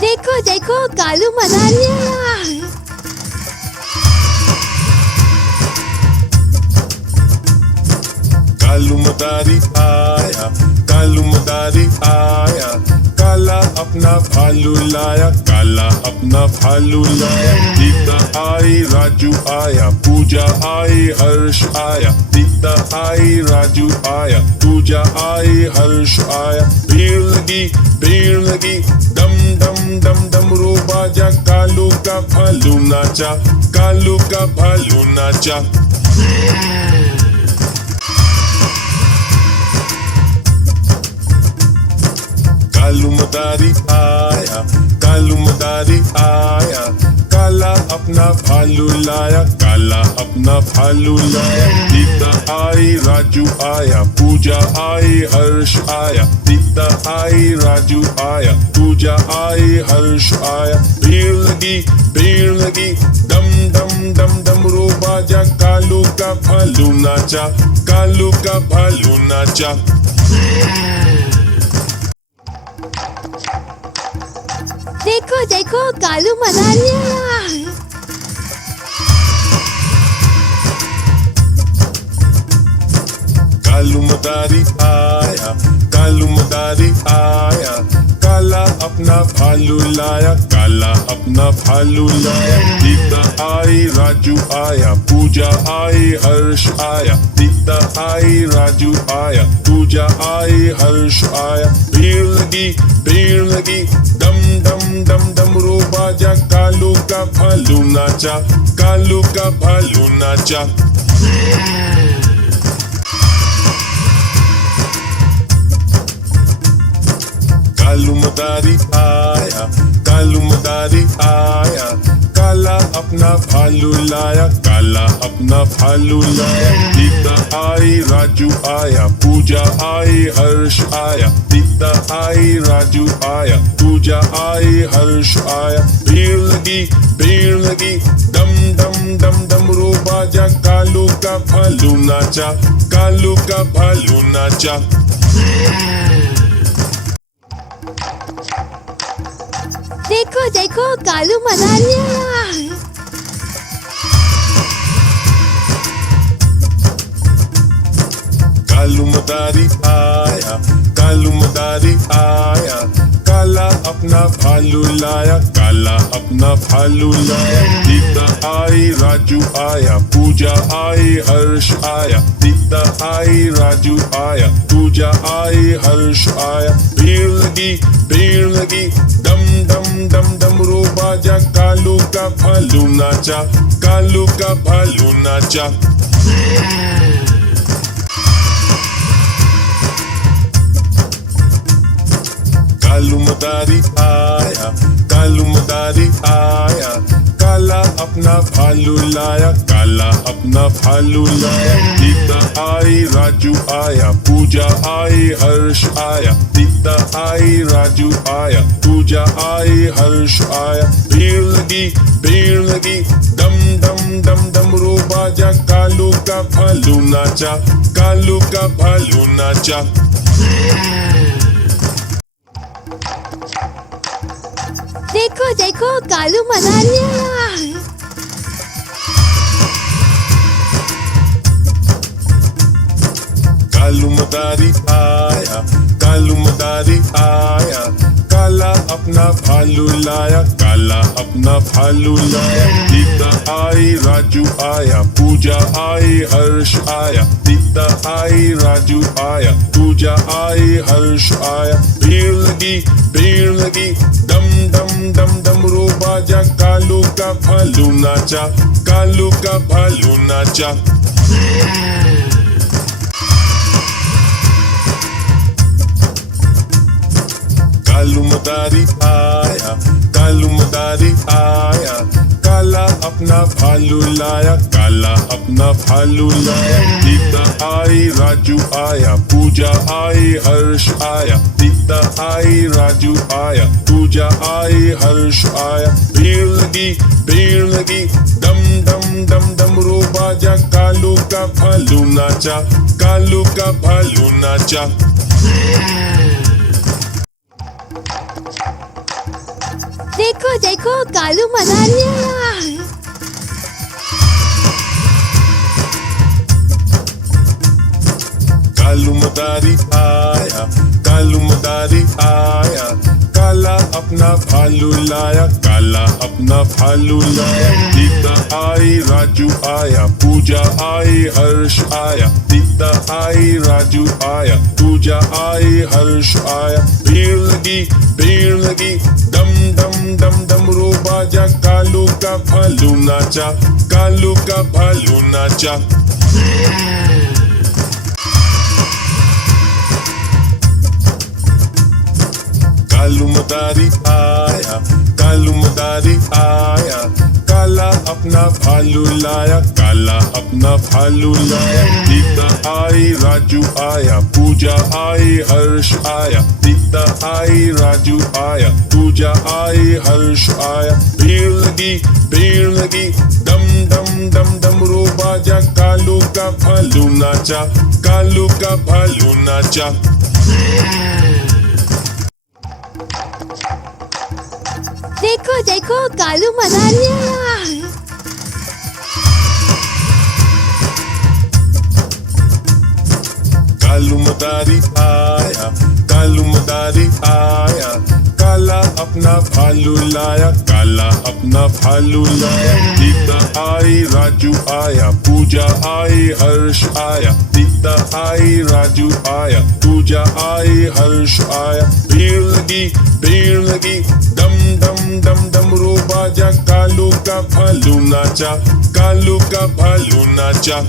देखो देखो कालू मदारी आया। कालू मदारी आया, कालू मदारी आया, काला अपना भालू लाया, काला अपना भालू लाया। सीता आई, राजू आया, पूजा आई, हर्ष आया। सीता आई, राजू आया, पूजा आई, हर्ष आया। भीड़ लगी, दम दम दम डमरू बाजा, कालू का भालू नाचा, कालू का भालू नाचा। कालू मदारी आया, कालू मदारी आया, काला अपना भालू लाया, काला अपना भालू लाया। सीता आई, राजू आया, पूजा आई, हर्ष आया। सीता आई, राजू आया, पूजा आई, हर्ष आया। भीड़ लगी, दम दम दम डमरू बाजा, कालू का भालू नाचा, कालू का भालू नाचा। देखो देखो कालू मदारी आया। कालू मदारी आया, कालू मदारी आया, काला अपना भालू लाया, काला अपना भालू लाया। सीता आई, राजू आया, पूजा आई, हर्ष आया। सीता आई, राजू आया, पूजा आई, हर्ष आया। भीड़ लगी, दम दम दम डमरू बाजा, कालू का भालू नाचा, कालू का भालू नाचा। कालू मदारी आया, कालू मदारी आया, काला अपना भालू लाया, काला अपना भालू लाया। सीता आई, राजू आया, पूजा आई, हर्ष आया। सीता आई, राजू आया, पूजा आई, हर्ष आया। भीड़ लगी, दम दम दम डमरू बाजा, कालू का भालू नाचा, कालू का भालू नाचा। देखो देखो कालू मदारी आया। कालू मदारी आया, कालू मदारी आया, काला अपना भालू लाया, काला अपना भालू लाया। सीता आई, राजू आया, पूजा आई, हर्ष आया। सीता आई, राजू आया, पूजा आई, हर्ष आया। भीड़ लगी, दम दम दम डमरू बाजा, कालू का भालू नाचा, कालू का भालू नाचा। कालू मदारी आया, कालू मदारी आया, काला अपना भालू लाया, काला अपना भालू लाया। सीता आई, राजू आया, पूजा आई, हर्ष आया। सीता आई, राजू आया, पूजा आई, हर्ष आया। भीड़ लगी, दम दम दम डमरू बाजा, कालू का भालू नाचा, कालू का भालू नाचा। देखो देखो कालू मदारी आया। कालू मदारी आया, कालू मदारी आया, काला अपना भालू लाया, काला अपना भालू लाया। सीता आई, राजू आया, पूजा आई, हर्ष आया। सीता आई, राजू आया, पूजा आई, हर्ष आया। भीड़ लगी, दम दम दम डमरू बाजा, कालू का भालू नाचा, कालू का भालू नाचा। कालू मदारी आया, कालू मदारी आया, काला अपना भालू लाया, काला अपना भालू लाया। सीता आई, राजू आया, पूजा आई, हर्ष आया। सीता आई, राजू आया, पूजा आई, हर्ष आया। भीड़ लगी, दम दम दम डमरू बाजा, कालू का भालू नाचा, कालू का भालू नाचा। देखो कालू मना लिया। कालू मदारी आया, कालू मदारी आया, काला अपना भालू लाया, काला अपना भालू लाया। सीता आई राजू आया, पूजा आई हर्ष आया, सीता आई राजू आया, पूजा आई हर्ष आया। भीड़ लगी, दम दम दम डमरू बाजा, कालू का भालू नाचा, कालू का भालू नाचा। कालू मदारी आया, कालू मदारी आया, काला अपना भालू लाया, काला अपना भालू लाया। सीता आई राजू आया, पूजा आई हर्ष आया, सीता आई राजू आया, पूजा आई हर्ष आया। भीड़ लगी, दम दम दम डमरू बाजा, कालू का भालू नाचा, कालू का भालू नाचा। देखो देखो कालू मना लिया। कालू मदारी आया, कालू मदारी आया, काला अपना भालू लाया, काला अपना भालू लाया। सीता आई राजू आया, पूजा आई हर्ष आया, सीता आई राजू आया, पूजा आई हर्ष आया। भीड़ लगी, दम दम दम डमरू बाजा, कालू का भालू नाचा, कालू का भालू नाचा।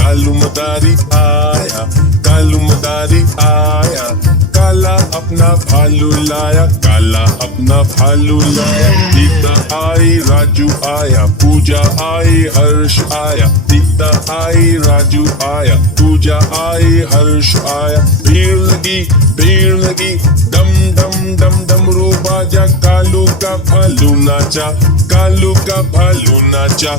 कालू मदारी आया, कालू मदारी आया, काला अपना भालू लाया, काला अपना भालू लाया। सीता आई राजू आया, पूजा आई हर्ष आया, सीता आई राजू आया, पूजा आई हर्ष आया। भीड़ लगी, दम दम दम डमरू बाजा, कालू का भालू नाचा, कालू का भालू नाचा।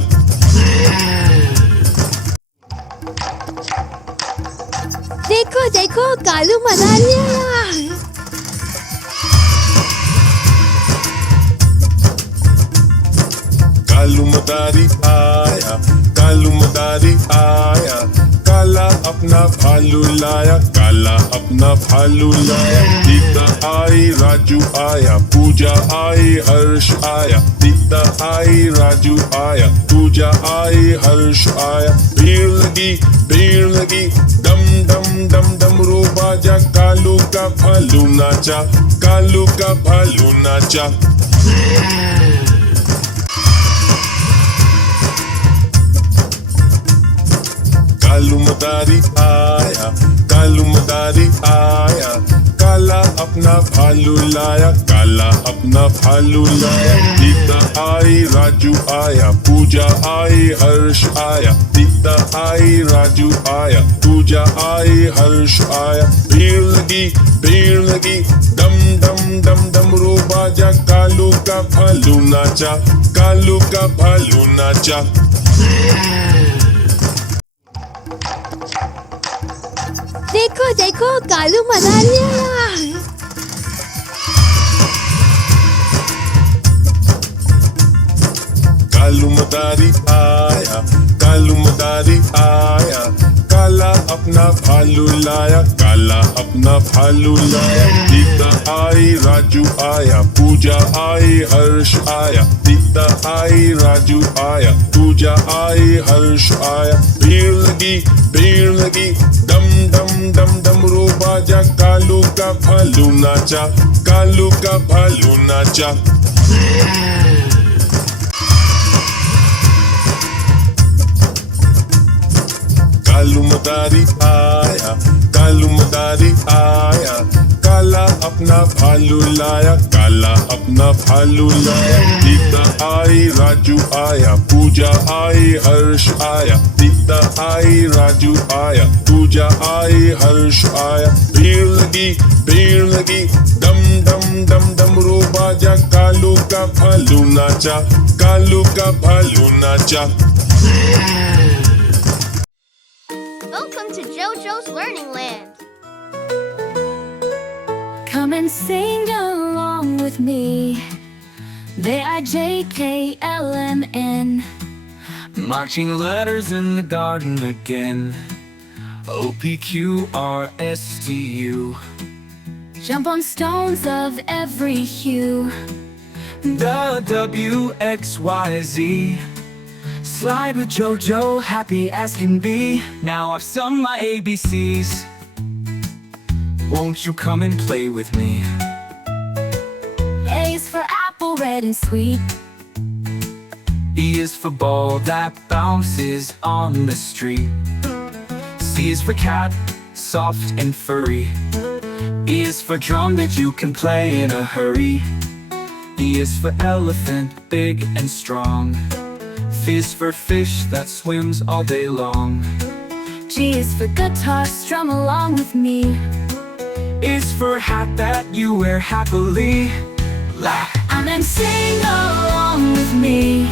देखो देखो कालू मना लिया। कालू मदारी आया, कालू मदारी आया, काला अपना भालू लाया, काला अपना भालू लाया। सीता आई राजू आया, पूजा आई हर्ष आया, सीता आई राजू आया, पूजा आई हर्ष आया। भीड़ लगी, दम दम दम डमरू बाजा, कालू का भालू नाचा, कालू का भालू नाचा। कालू मदारी आया, कालू मदारी आया, काला अपना भालू लाया, काला अपना भालू लाया। सीता आई राजू आया, पूजा आई हर्ष आया, सीता आई राजू आया, पूजा आई हर्ष आया। भीड़ लगी, दम दम दम डमरू बाजा, कालू का भालू नाचा, कालू का भालू नाचा। देखो देखो कालू मना लिया। कालू मदारी आया, कालू मदारी आया, काला अपना भालू लाया, काला अपना भालू लाया। सीता आई राजू आया, पूजा आई हर्ष आया, सीता आई राजू आया, पूजा आई हर्ष आया। भीड़ लगी, दम दम दम डमरू बाजा, कालू का भालू नाचा, कालू का भालू नाचा। कालू मदारी आया, कालू मदारी आया, काला अपना भालू लाया, काला अपना भालू लाया। सीता आई राजू आया, पूजा आई हर्ष आया, सीता आई राजू आया, पूजा आई हर्ष आया। भीड़ लगी, दम दम दम डमरू बाजा, कालू का भालू नाचा, कालू का भालू नाचा। Welcome to JoJo's Learning Land. then sing along with me. VIJKLMN. Marching letters in the garden again. OPQRSTU. Jump on stones of every hue. The WXYZ. Slide with JoJo, happy as can be. Now I've sung my ABCs. Won't you come and play with me? A is for apple, red and sweet. B is for ball that bounces on the street. C is for cat, soft and furry. E is for drum that you can play in a hurry. E is for elephant, big and strong. F is for fish that swims all day long. G is for guitar, strum along with me. Is for hat that you wear happily. Laugh. And then sing along with me.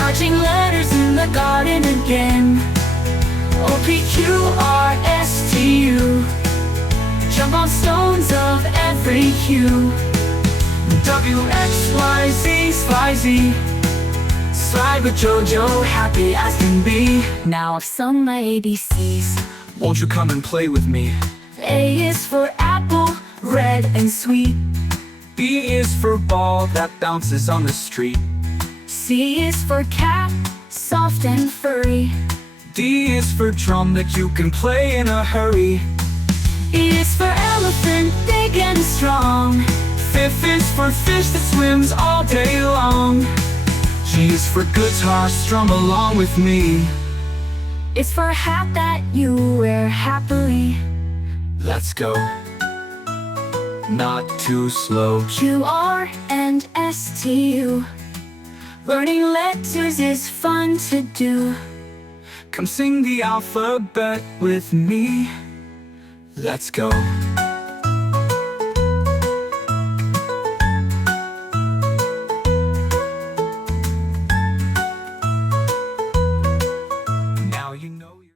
Marching letters in the garden again. OPQRSTU. Jump on stones of every hue. WXYZ, Slizy. Slide with JoJo, happy as can be. Now I've sung my ABCs. Won't you come and play with me? A is for apple, red and sweet. B is for ball that bounces on the street. C is for cat, soft and furry. D is for drum that you can play in a hurry. E is for elephant, big and strong. F is for fish that swims all day long. G is for guitar, strum along with me. It's for a hat that you wear happily. Let's go. Not too slow. QR and STU. Learning letters is fun to do. Come sing the alphabet with me. Let's go.